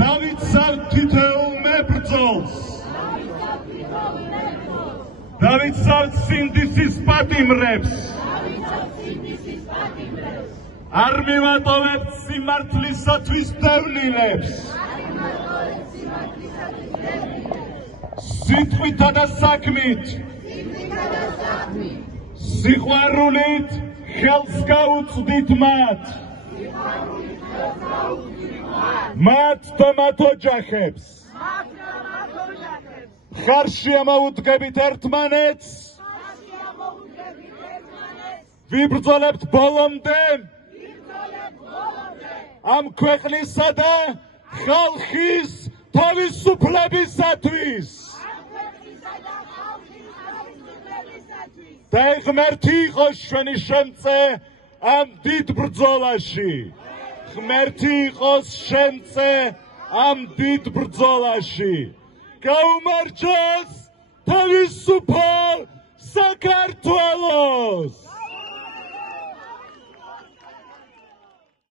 დავიცავთ თითოეულ მებრძოლს, დავიცავთ სინდისის პატიმრებს, არ მივატოვებთ სიმართლისათვის დევნილებს, სიტყვითა და საქმით, სიყვარულით ხელს გაუწვდით მათ და მათ ოჯახებს, ხარში ამოუდგებით ერთმანეთს, ვიბრძოლებთ ბოლომდე ამ ქვეყნისა და ხალხის თავისუფლებისათვის. და ღმერთი იყოს ჩვენი შემწე ამ დიდ ბრძოლაში. ღმერთი იყოს შემწე ამ დიდ ბრძოლაში. გაუმარჯოს თავისუფალ საქართველოს!